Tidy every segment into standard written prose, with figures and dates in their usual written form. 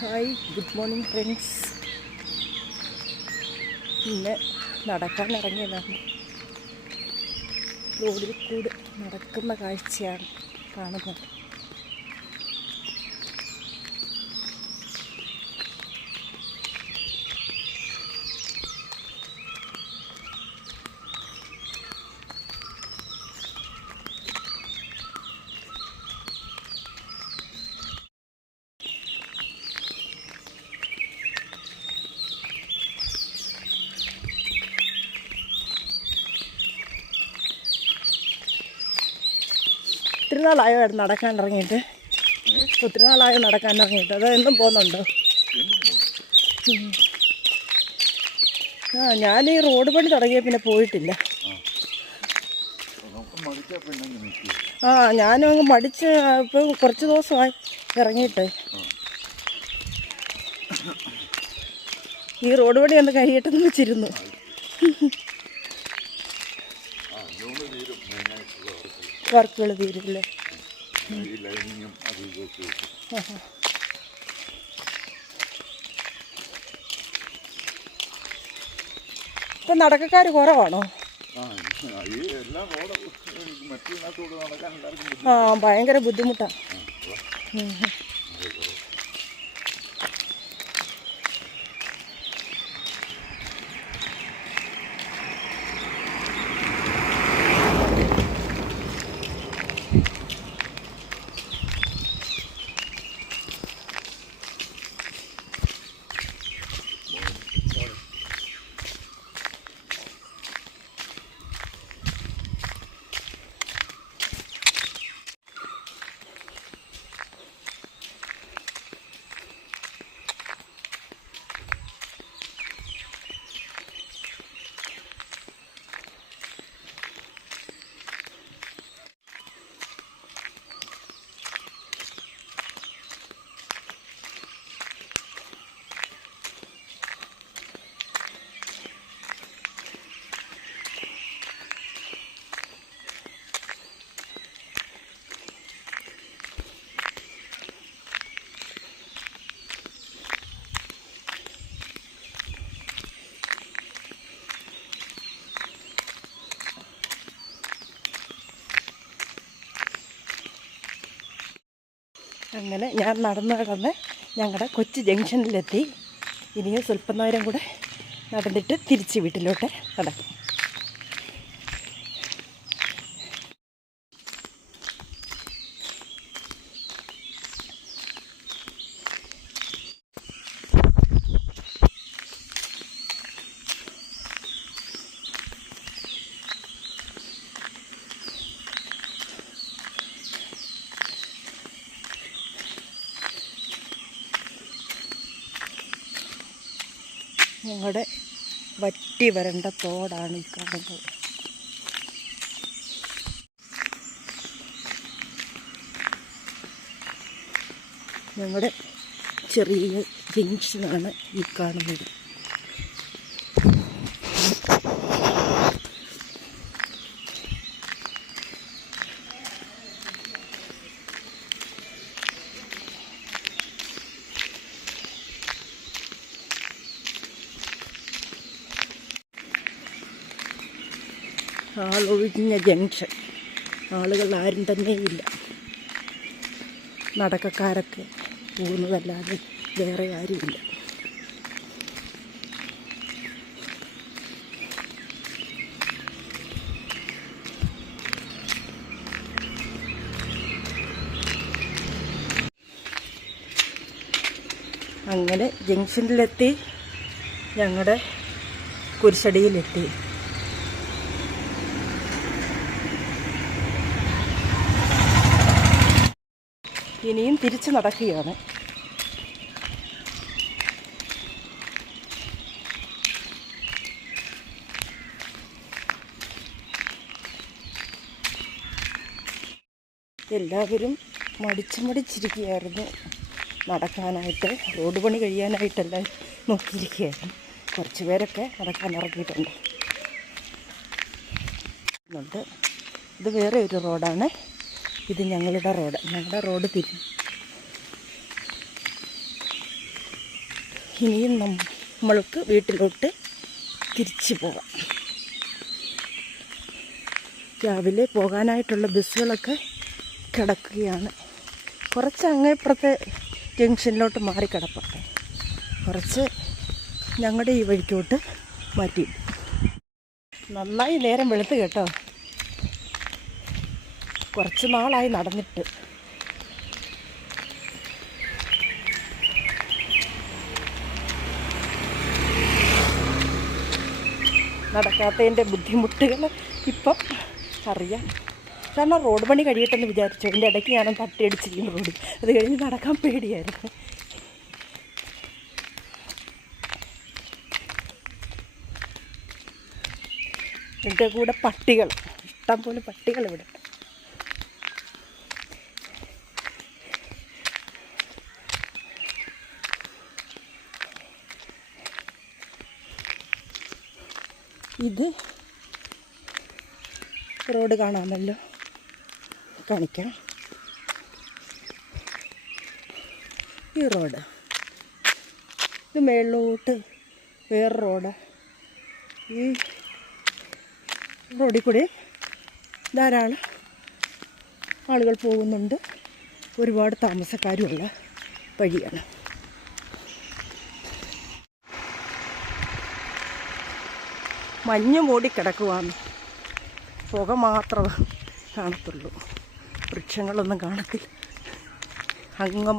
Hi, good morning friends. ഇന്ന് നടക്കാൻ ഇറങ്ങിയതാണ്. റോഡിൽ കൂടെ നടക്കുന്ന കാഴ്ചയാണ് കാണുന്നത്. ഒത്തിരി നാളായോ നടക്കാൻ ഇറങ്ങിയിട്ട്? ഒത്തിരി നാളായോ നടക്കാൻ ഇറങ്ങിയിട്ട്? അത് എന്നും പോകുന്നുണ്ടോ? ഞാൻ ഈ റോഡ് പണി തുടങ്ങിയ പിന്നെ പോയിട്ടില്ല. ഞാനും അങ്ങ് മടിച്ച് ഇപ്പം കുറച്ച് ദിവസമായി ഇറങ്ങിയിട്ട്. ഈ റോഡ് പണി ഒന്ന് കഴിയട്ടെന്ന് വെച്ചിരുന്നു. വർക്കുകൾ തീരില്ലേ? ഇപ്പം നടക്കക്കാർ കുറവാണോ? ഭയങ്കര ബുദ്ധിമുട്ടാണ്. അങ്ങനെ ഞാൻ നടന്ന് ഞങ്ങളുടെ കൊച്ചു ജംഗ്ഷനിലെത്തി. ഇനിയും സ്വല്പം നേരം കൂടെ നടന്നിട്ട് തിരിച്ച് വീട്ടിലോട്ട് നടക്കും. ഞങ്ങളുടെ വറ്റി വരണ്ട തോടാണ് ഈ കാണുന്നത്. ഞങ്ങളുടെ ചെറിയ ജംഗ്ഷനാണ് ഈ കാണുന്നത്. ആളൊഴിഞ്ഞ ജംഗ്ഷൻ. ആളുകൾ ആരും തന്നെയില്ല. നടക്കക്കാരൊക്കെ പോകുന്നതല്ലാതെ വേറെ ആരുമില്ല. അങ്ങനെ ജംഗ്ഷനിലെത്തി. ഞങ്ങളുടെ കുരിശടിയിലെത്തി. ഇനിയും തിരിച്ച് നടക്കുകയാണ്. എല്ലാവരും മടിച്ചിരിക്കുകയായിരുന്നു നടക്കാനായിട്ട്. റോഡ് പണി കഴിയാനായിട്ടെല്ലാം നോക്കിയിരിക്കുകയായിരുന്നു. കുറച്ച് പേരൊക്കെ നടക്കാൻ ഇറങ്ങിയിട്ടുണ്ട്. ഇത് വേറെ ഒരു റോഡാണ്. ഇത് ഞങ്ങളുടെ റോഡ്. ഞങ്ങളുടെ റോഡ് ഇനിയും നമ്മൾക്ക് വീട്ടിലോട്ട് തിരിച്ചു പോകാം. രാവിലെ പോകാനായിട്ടുള്ള ബസ്സുകളൊക്കെ കിടക്കുകയാണ്. കുറച്ച് അങ്ങേപ്പുറത്തെ ജംഗ്ഷനിലോട്ട് മാറി കിടപ്പട്ടെ, കുറച്ച് ഞങ്ങളുടെ ഈ വഴിക്കോട്ട് മാറ്റി. നന്നായി നേരം വെളുത്ത് കേട്ടോ. കുറച്ച് നാളായി നടന്നിട്ട്. നടക്കാത്തതിൻ്റെ ബുദ്ധിമുട്ടുകൾ ഇപ്പം അറിയാം. കാരണം റോഡ് പണി കഴിയട്ടെന്ന് വിചാരിച്ചു. അതിൻ്റെ ഇടയ്ക്ക് ഞാനും തട്ടിയടിച്ചിരിക്കുന്നു റോഡ്. അത് കഴിഞ്ഞ് നടക്കാൻ പേടിയായിരുന്നു. എൻ്റെ കൂടെ പട്ടികൾ, ഇഷ്ടം പോലെ പട്ടികൾ ഇവിടെ. ഇത് റോഡ് കാണാമല്ലോ, കാണിക്കാം. ഈ റോഡ്, ഇത് മേളിലോട്ട് വേറെ റോഡ്. ഈ റോഡിൽ കൂടി ധാരാളം ആളുകൾ പോകുന്നുണ്ട്. ഒരുപാട് താമസക്കാരുമുള്ള വഴിയാണ്. മഞ്ഞ് മൂടിക്കിടക്കുവാണ്, പുക മാത്രമേ കാണത്തുള്ളൂ, വൃക്ഷങ്ങളൊന്നും കാണത്തില്ല. അങ്ങ്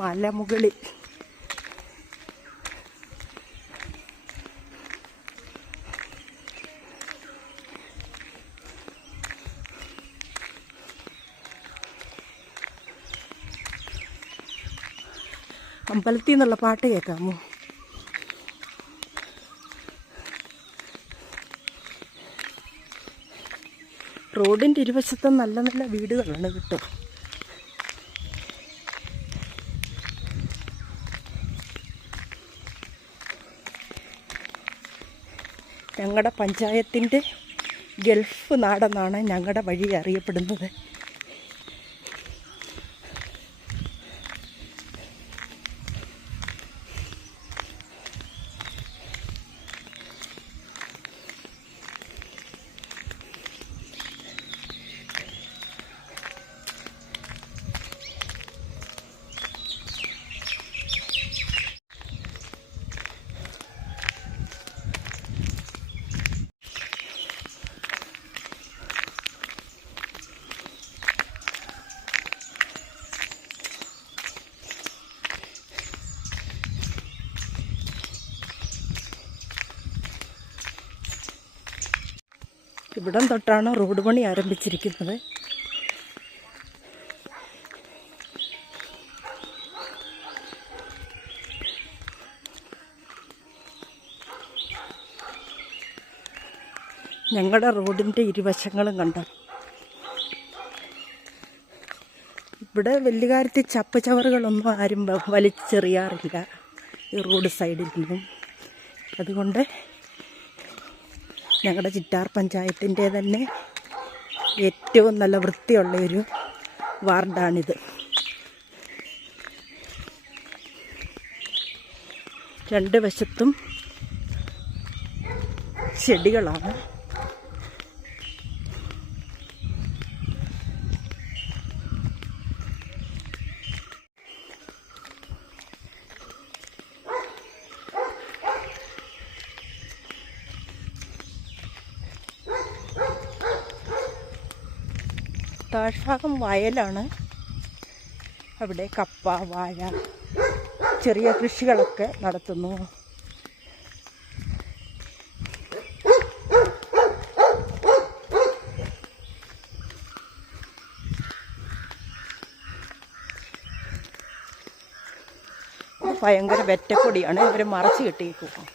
മലമുകളിൽ അമ്പലത്തിൽ നിന്നുള്ള പാട്ട് കേൾക്കാമോ? റോഡിൻ്റെ ഇരുവശത്തും നല്ല നല്ല വീടുകളാണ് കിട്ടുക. ഞങ്ങളുടെ പഞ്ചായത്തിൻ്റെ ഗൾഫ് നാടെന്നാണ് ഞങ്ങളുടെ വഴി അറിയപ്പെടുന്നത്. ഇവിടം തൊട്ടാണ് റോഡ് പണി ആരംഭിച്ചിരിക്കുന്നത്. ഞങ്ങളുടെ റോഡിൻ്റെ ഇരുവശങ്ങളും കണ്ട. ഇവിടെ വലിയ കാര്യത്തിൽ ചപ്പ് ചവറുകളൊന്നും ആരും വലിച്ചെറിയാറില്ല ഈ റോഡ് സൈഡിൽ നിന്നും. അതുകൊണ്ട് ഞങ്ങളുടെ ചിറ്റാർ പഞ്ചായത്തിൻ്റെ തന്നെ ഏറ്റവും നല്ല വൃത്തിയുള്ളൊരു വാർഡാണിത്. രണ്ട് വശത്തും ചെടികളാണ്. താഴ്ഭാഗം വയലാണ്. അവിടെ കപ്പ, വാഴ, ചെറിയ കൃഷികളൊക്കെ നടത്തുന്നു. ഭയങ്കര വെറ്റക്കൊടിയാണ്, ഇവർ മറച്ച് കെട്ടിയിരിക്കും.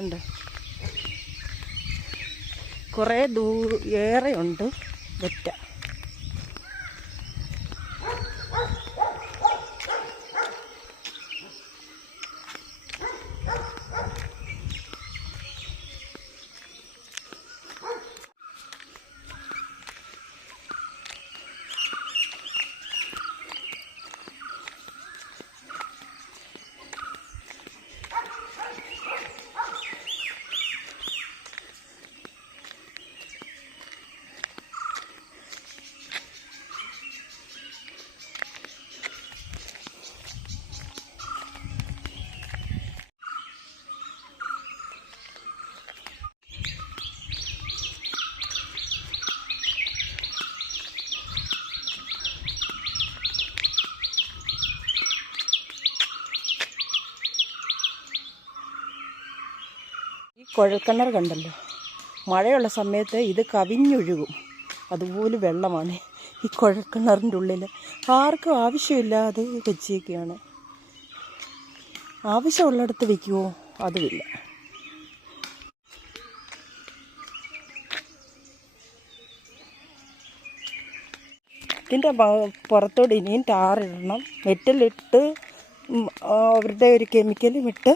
ഉണ്ട്, കുറേ ഏറെയുണ്ട് വെറ്റ. കുഴൽക്കിണർ കണ്ടല്ലോ, മഴയുള്ള സമയത്ത് ഇത് കവിഞ്ഞൊഴുകും. അതുപോലെ വെള്ളമാണ് ഈ കുഴൽക്കിണറിൻ്റെ ഉള്ളിൽ. ആർക്കും ആവശ്യമില്ലാതെ വെച്ചേക്കുകയാണ്. ആവശ്യമുള്ളിടത്ത് വയ്ക്കുമോ? അതുമില്ല. ഇതിൻ്റെ പുറത്തോട് ഇനിയും ടാറിടണം. മെറ്റലിട്ട് അവരുടെ ഒരു കെമിക്കലും ഇട്ട്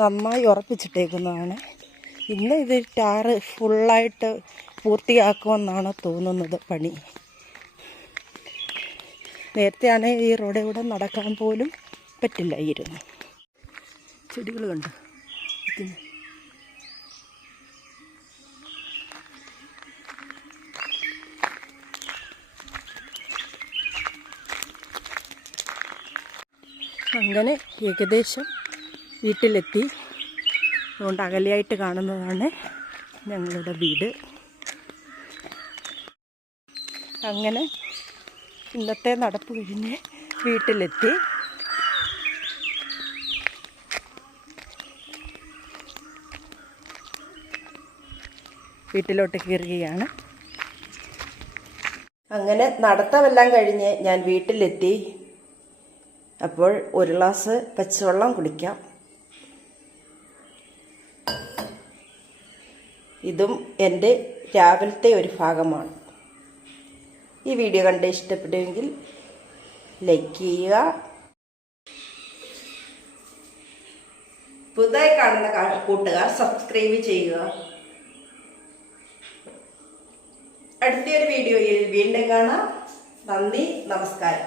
നന്നായി ഉറപ്പിച്ചിട്ടേക്കുന്നതാണ്. ഇന്ന് ഇത് ടാറ് ഫുള്ളായിട്ട് പൂർത്തിയാക്കുമെന്നാണ് തോന്നുന്നത് പണി. നേരത്തെയാണെങ്കിൽ ഈ റോഡിലൂടെ നടക്കാൻ പോലും പറ്റില്ലായിരുന്നു. ചെടികൾ കണ്ടു. അങ്ങനെ ഏകദേശം വീട്ടിലെത്തി. അതുകൊണ്ട് അകലെയായിട്ട് കാണുന്നതാണ് ഞങ്ങളുടെ വീട്. അങ്ങനെ ഇന്നത്തെ നടപ്പ് കഴിഞ്ഞ് വീട്ടിലെത്തി. വീട്ടിലോട്ട് കയറുകയാണ്. അങ്ങനെ നടത്തമെല്ലാം കഴിഞ്ഞ് ഞാൻ വീട്ടിലെത്തി. അപ്പോൾ ഒരു ഗ്ലാസ് പച്ചവെള്ളം കുടിക്കാം. ഇതും എൻ്റെ രാവിലത്തെ ഒരു ഭാഗമാണ്. ഈ വീഡിയോ കണ്ട് ഇഷ്ടപ്പെടുമെങ്കിൽ ലൈക്ക് ചെയ്യുക. പുതുതായി കാണുന്ന കൂട്ടുകാർ സബ്സ്ക്രൈബ് ചെയ്യുക. അടുത്തൊരു വീഡിയോയിൽ വീണ്ടും കാണാം. നന്ദി, നമസ്കാരം.